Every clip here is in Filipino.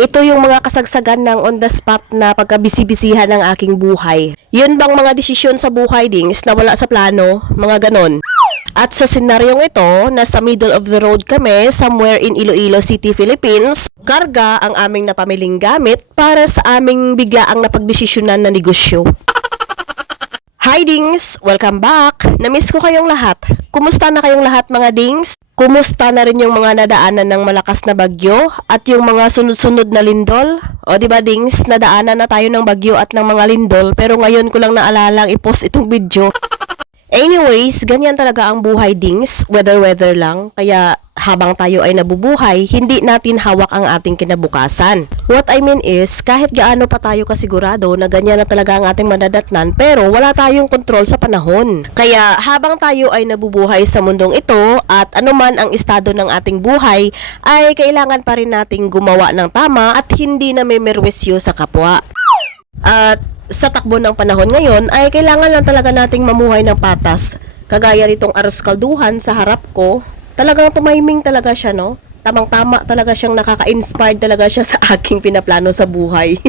Ito yung mga kasagsagan ng on the spot na pagkabisi-bisihan ng aking buhay. Yun bang mga desisyon sa buhay, Dings, na wala sa plano? Mga ganon. At sa senaryong ito, nasa middle of the road kami, somewhere in Iloilo City, Philippines, karga ang aming napamiling gamit para sa aming biglaang napagdesisyonan na negosyo. Hi Dings! Welcome back! Namiss ko kayong lahat. Kumusta na kayong lahat mga Dings? Kumusta na rin yung mga nadaanan ng malakas na bagyo at yung mga sunod-sunod na lindol? O diba Dings, nadaanan na tayo ng bagyo at ng mga lindol pero ngayon ko lang naalalang i-post itong video. Anyways, ganyan talaga ang buhay Dings, weather lang, kaya habang tayo ay nabubuhay, hindi natin hawak ang ating kinabukasan. What I mean is, kahit gaano pa tayo kasigurado na ganyan na talaga ang ating madadatnan, pero wala tayong kontrol sa panahon. Kaya habang tayo ay nabubuhay sa mundong ito, at anuman ang estado ng ating buhay, ay kailangan pa rin nating gumawa ng tama at hindi na may merwisyo sa kapwa. At sa takbo ng panahon ngayon ay kailangan lang talaga nating mamuhay ng patas. Kagaya nitong aros kalduhan sa harap ko, talagang tumiming talaga siya, no? Tamang-tama talaga siyang nakaka-inspired talaga siya sa aking pinaplano sa buhay.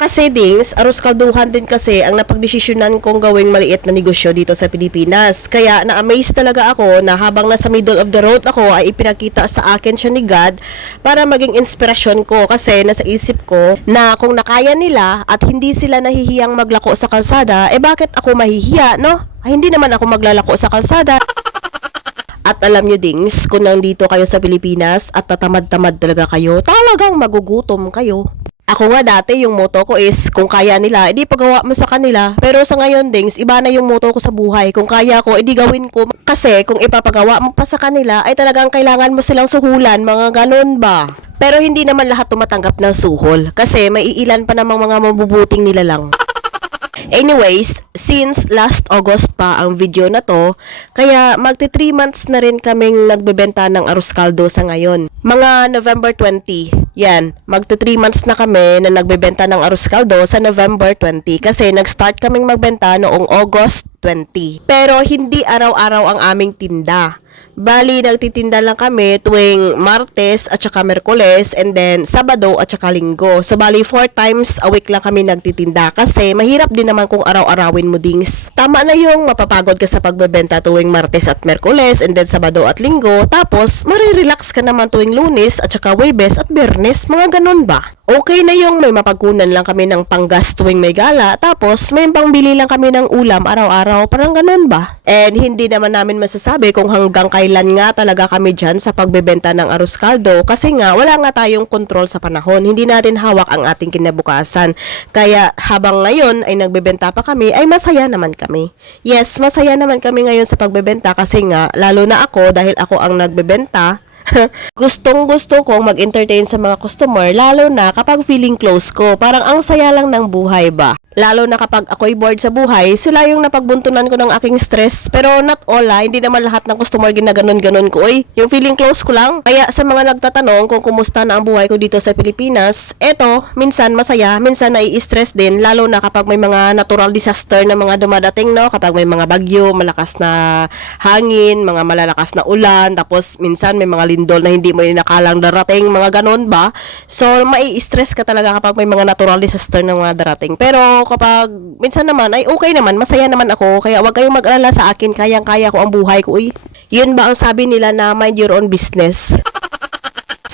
Kasi Dings, aros kalduhan din kasi ang napagdesisyonan kong gawing maliit na negosyo dito sa Pilipinas. Kaya na-amaze talaga ako na habang nasa middle of the road ako ay ipinakita sa akin siya ni God para maging inspirasyon ko. Kasi nasa isip ko na kung nakaya nila at hindi sila nahihiyang maglako sa kalsada, bakit ako mahihiya, no? Ay, hindi naman ako maglalako sa kalsada. At alam nyo Dings, kung nandito kayo sa Pilipinas at tatamad-tamad talaga kayo, talagang magugutom kayo. Ako nga dati, yung motto ko is, kung kaya nila, edi pagawa mo sa kanila. Pero sa ngayon, Dings, iba na yung motto ko sa buhay. Kung kaya ko, edi gawin ko. Kasi kung ipapagawa mo pa sa kanila, ay talagang kailangan mo silang suhulan, mga ganun ba? Pero hindi naman lahat tumatanggap ng suhol. Kasi may iilan pa namang mga mabubuting nila lang. Anyways, since last August pa ang video na to, kaya magti 3 months na rin kaming nagbebenta ng arroz caldo sa ngayon. Mga November 20, yan, magti 3 months na kami na nagbebenta ng arroz caldo sa November 20 kasi nag-start kaming magbenta noong August 20. Pero hindi araw-araw ang aming tinda. Bali, nagtitinda lang kami tuwing Martes at saka Merkules and then Sabado at saka Linggo. So, bali, 4 times a week lang kami nagtitinda kasi mahirap din naman kung araw-arawin mo Dings. Tama na yung mapapagod ka sa pagbebenta tuwing Martes at Merkules and then Sabado at Linggo. Tapos, marirelax ka naman tuwing Lunes at saka Huwebes at Biyernes. Mga ganun ba? Okay na yung may mapagkunan lang kami ng panggas tuwing may gala, tapos may pangbili lang kami ng ulam araw-araw, parang ganun ba? And hindi naman namin masasabi kung hanggang kailan nga talaga kami dyan sa pagbebenta ng arroz caldo kasi nga wala nga tayong kontrol sa panahon, hindi natin hawak ang ating kinabukasan. Kaya habang ngayon ay nagbebenta pa kami, ay masaya naman kami. Yes, masaya naman kami ngayon sa pagbebenta kasi nga, lalo na ako dahil ako ang nagbebenta, gustong-gusto kong mag-entertain sa mga customer lalo na kapag feeling close ko. Parang ang saya lang ng buhay ba? Lalo na kapag ako'y bored sa buhay, sila yung napagbuntunan ko ng aking stress. Pero not all hindi naman lahat ng customer ginaganon-ganon ko. Yung feeling close ko lang. Kaya sa mga nagtatanong kung kumusta na ang buhay ko dito sa Pilipinas, eto, minsan masaya, minsan nai-stress din. Lalo na kapag may mga natural disaster na mga dumadating, no? Kapag may mga bagyo, malakas na hangin, mga malalakas na ulan, tapos minsan may mga lindol na hindi mo inakalang darating, mga ganon ba? So, mai-stress ka talaga kapag may mga natural disaster na mga darating. Pero kapag minsan naman ay okay naman, masaya naman ako, kaya wag kayong mag-alala sa akin, kayang-kaya ko ang buhay ko. Yun ba ang sabi nila na mind your own business?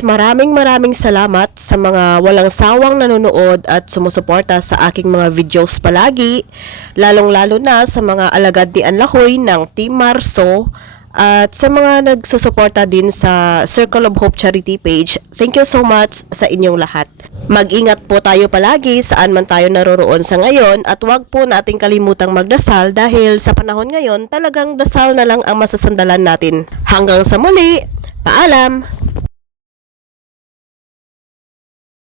Maraming salamat sa mga walang sawang nanonood at sumusuporta sa aking mga videos palagi, lalong-lalo na sa mga alagad ni Anlahoy ng Team Marso at sa mga nagsusuporta din sa Circle of Hope Charity page. Thank you so much sa inyong lahat. Mag-ingat po tayo palagi saan man tayo naroroon sa ngayon at wag po nating kalimutang magdasal dahil sa panahon ngayon talagang dasal na lang ang masasandalan natin. Hanggang sa muli, paalam!